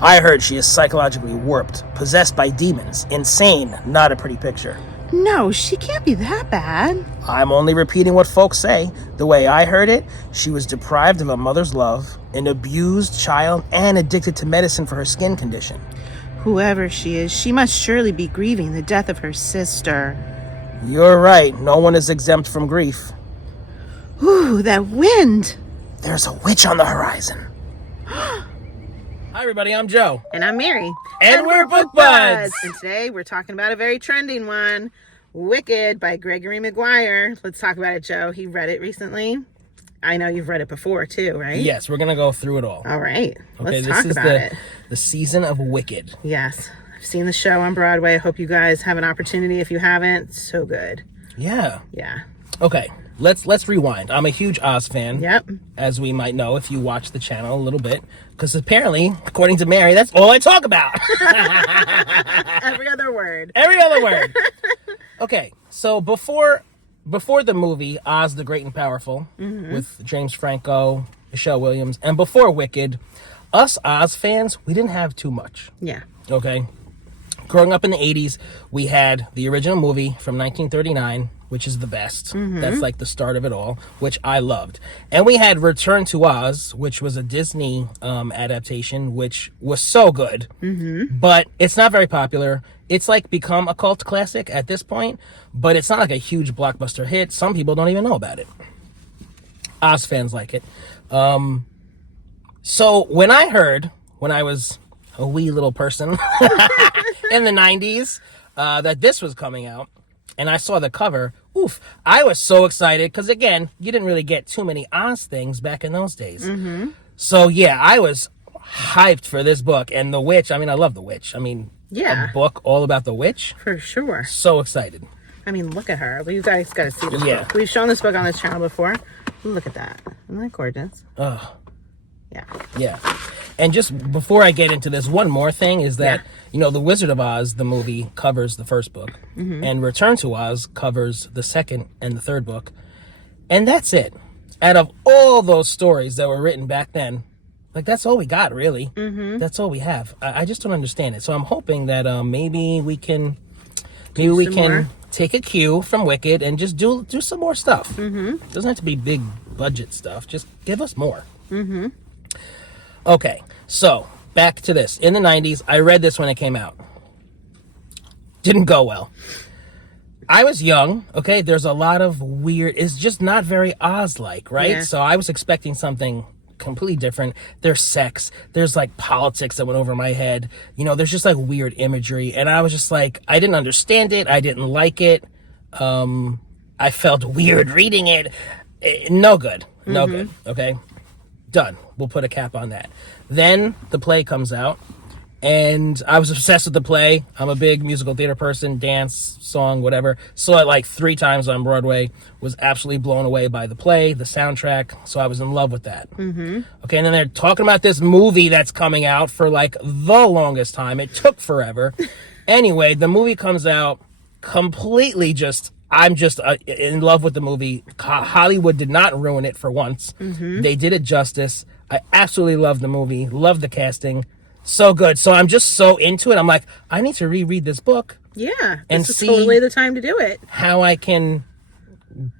I heard she is psychologically warped, possessed by demons, insane, not a pretty picture. No, she can't be that bad. I'm only repeating what folks say. The way I heard it, she was deprived of a mother's love, an abused child, and addicted to medicine for her skin condition. Whoever she is, she must surely be grieving the death of her sister. You're right. No one is exempt from grief. Ooh, that wind! There's a witch on the horizon. Hi, everybody. I'm Joe. And I'm Mary. And we're Book Buds. And today we're talking about a very trending one, Wicked by Gregory Maguire. Let's talk about it, Joe. He read it recently. I know you've read it before, too, right? Yes, we're going to go through it all. All right. Okay, Let's talk about it. The season of Wicked. Yes. I've seen the show on Broadway. I hope you guys have an opportunity if you haven't. So good. Yeah. Yeah. Okay, let's rewind. I'm a huge Oz fan. Yep. As we might know if you watch the channel a little bit. Because apparently, according to Mary, that's all I talk about. Every other word. Every other word. Okay, so before the movie, Oz the Great and Powerful, with James Franco, Michelle Williams, and before Wicked, us Oz fans, we didn't have too much. Yeah. Okay? Growing up in the 80s, we had the original movie from 1939, which is the best. That's like the start of it all, which I loved. And we had Return to Oz, which was a Disney adaptation, which was so good. But it's not very popular. It's like become a cult classic at this point, but it's not like a huge blockbuster hit. Some people don't even know about it. Oz fans like it. So when I heard, when I was a wee little person in the 90s, that this was coming out, and I saw the cover, I was so excited, because again, you didn't really get too many Oz things back in those days. So yeah, I was hyped for this book, and the witch, I mean, I love the witch. I mean, Yeah. a book all about the witch. For sure. So excited. I mean, look at her. You guys got to see this Yeah. book. We've shown this book on this channel before. Look at that. Isn't that gorgeous? Ugh. Yeah. Yeah. And just before I get into this, one more thing is that, Yeah. you know, The Wizard of Oz, the movie, covers the first book. And Return to Oz covers the second and the third book. And that's it. Out of all those stories that were written back then, like, that's all we got, really. That's all we have. I just don't understand it. So I'm hoping that maybe we can more. take a cue from Wicked and just do some more stuff. Doesn't have to be big budget stuff. Just give us more. Okay, so back to this. In the 90s, I read this when it came out. Didn't go well. I was young, okay? There's a lot of weird... It's just not very Oz-like, right? Yeah. So I was expecting something completely different. There's sex. There's, like, politics that went over my head. You know, there's just, like, weird imagery. And I was just like, I didn't understand it. I didn't like it. I felt weird reading it. No good. No good, okay? Done. We'll put a cap on that. Then the play comes out, and I was obsessed with the play. I'm a big musical theater person, dance, song, whatever. Saw it like 3 times on Broadway. Was absolutely blown away by the play, the soundtrack. So I was in love with that. Okay, and then they're talking about this movie that's coming out for like the longest time. It took forever. Anyway, the movie comes out completely just... I'm just in love with the movie. Hollywood did not ruin it for once. They did it justice. I absolutely love the movie. Love the casting. So good. So I'm just so into it. I'm like, I need to reread this book. Yeah. And this is see totally the time to do it. how I can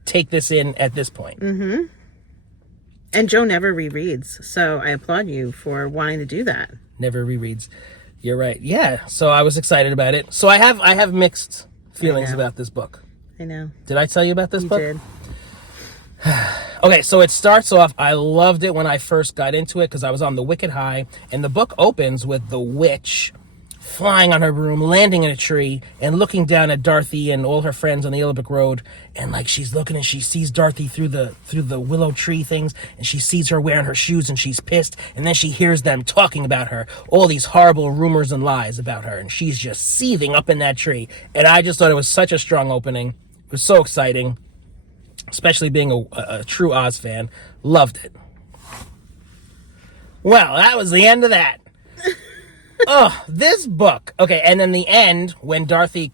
take this in at this point. And Joe never rereads, so I applaud you for wanting to do that. Never rereads. You're right. Yeah. So I was excited about it. So I have mixed feelings about this book. I know. Did I tell you about this You book? did. Okay, so it starts off, I loved it when I first got into it because I was on the Wicked high, and the book opens with the witch flying on her broom, landing in a tree, and looking down at Dorothy and all her friends on the Yellow Brick Road, and like she's looking and she sees Dorothy through the willow tree things, and she sees her wearing her shoes and she's pissed, and then she hears them talking about her, all these horrible rumors and lies about her, and she's just seething up in that tree. And I just thought it was such a strong opening. It was so exciting, especially being a true Oz fan. Loved it. Well, that was the end of that. This book. Okay, and then the end, when Dorothy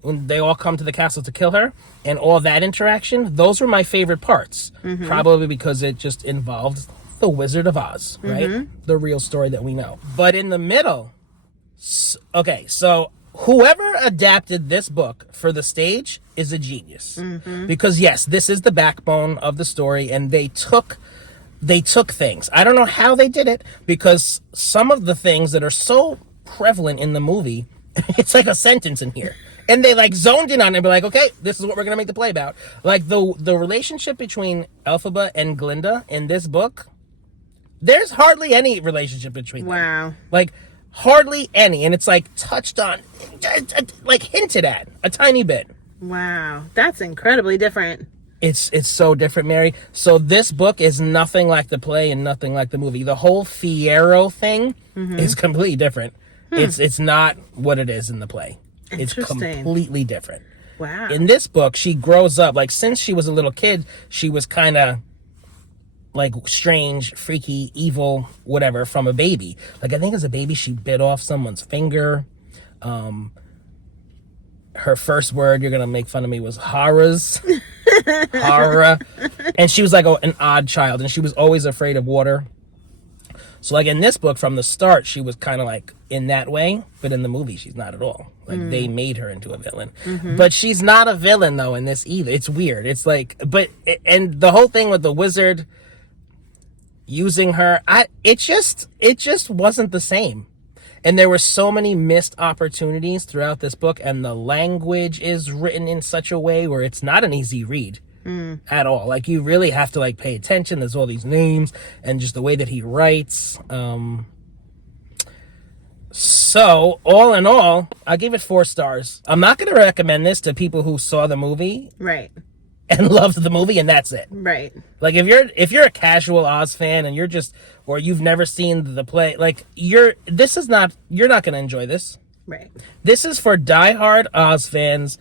when they all come to the castle to kill her, and all that interaction, those were my favorite parts. Probably because it just involved the Wizard of Oz, right? The real story that we know. But in the middle, okay, so whoever adapted this book for the stage is a genius. Because yes, this is the backbone of the story, and they took things. I don't know how they did it, because some of the things that are so prevalent in the movie, it's like a sentence in here. And they like zoned in on it and be like, okay, this is what we're going to make the play about. Like the relationship between Elphaba and Glinda in this book, there's hardly any relationship between them. Wow. Like hardly any. And it's like touched on, like hinted at a tiny bit. Wow. That's incredibly different. It's so different, Mary. So this book is nothing like the play and nothing like the movie. The whole Fiyero thing is completely different. It's not what it is in the play. It's completely different. Wow. In this book, she grows up, like, since she was a little kid, she was kind of like strange, freaky, evil, whatever, from a baby. Like, I think as a baby, she bit off someone's finger. Her first word, you're gonna make fun of me, was horrors. Horror. And she was like an odd child, and she was always afraid of water. So like in this book, from the start, she was kind of like in that way, but in the movie, she's not at all. Like they made her into a villain. But she's not a villain though in this either. It's weird. It's like, and the whole thing with the wizard using her, it just wasn't the same. And there were so many missed opportunities throughout this book, and the language is written in such a way where it's not an easy read at all. Like, you really have to like pay attention. There's all these names and just the way that he writes. So all in all, I give it 4 stars. I'm not going to recommend this to people who saw the movie. Right. And loved the movie, and that's it. Right. Like, if you're a casual Oz fan and you're just, or you've never seen the play, like, you're not going to enjoy this. Right. This is for diehard Oz fans,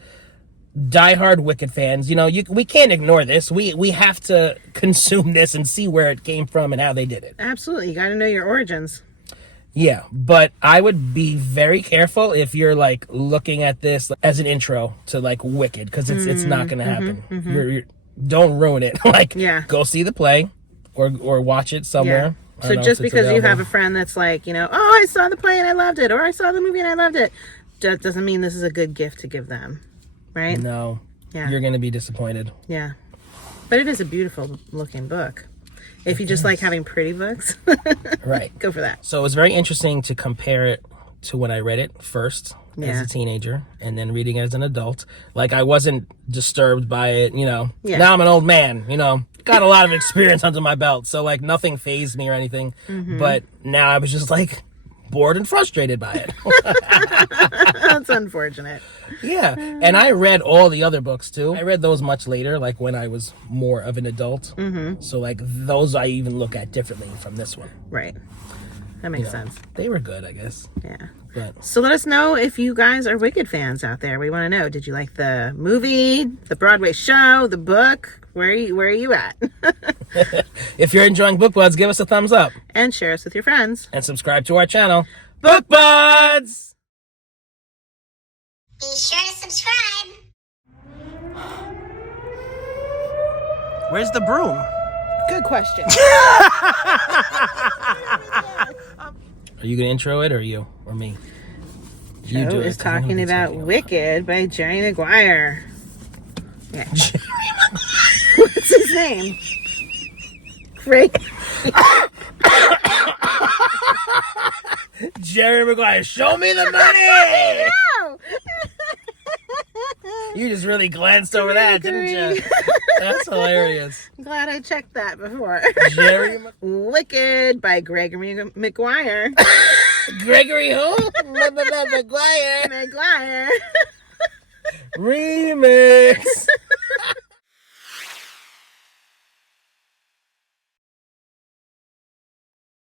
diehard Wicked fans. You know, we can't ignore this. We have to consume this and see where it came from and how they did it. Absolutely. You got to know your origins. Yeah, but I would be very careful if you're like looking at this as an intro to like Wicked, because it's not going to happen. You're don't ruin it. Like, go see the play or watch it somewhere. Yeah. So just because you have a friend that's like, you know, oh, I saw the play and I loved it, or I saw the movie and I loved it, that doesn't mean this is a good gift to give them, right? No. Yeah. You're going to be disappointed. Yeah. But it is a beautiful looking book. If you just like having pretty books, right, go for that. So it was very interesting to compare it to when I read it first as a teenager, and then reading it as an adult. Like, I wasn't disturbed by it, you know. Yeah. Now I'm an old man, you know, got a lot of experience under my belt, so like nothing fazed me or anything. But now I was just like bored and frustrated by it. That's unfortunate. Yeah, and I read all the other books too. I read those much later, like when I was more of an adult. So like those I even look at differently from this one. Right. That makes sense. They were good, I guess. Yeah. But so let us know if you guys are Wicked fans out there. We want to know. Did you like the movie, the Broadway show, the book? Where are you at? If you're enjoying Book Buds, give us a thumbs up. And share us with your friends. And subscribe to our channel, Book Buds! Be sure to subscribe. Where's the broom? Good question. Are you going to intro it, or you? Or me? You Joe is talking about Wicked by Jerry Maguire. Yeah. What's his name? Great. Jerry Maguire, show me the money! No! You just really glanced over that, didn't you? That's hilarious. I'm glad I checked that before. Wicked by Gregory Maguire. Gregory who? Maguire. Maguire. Remix.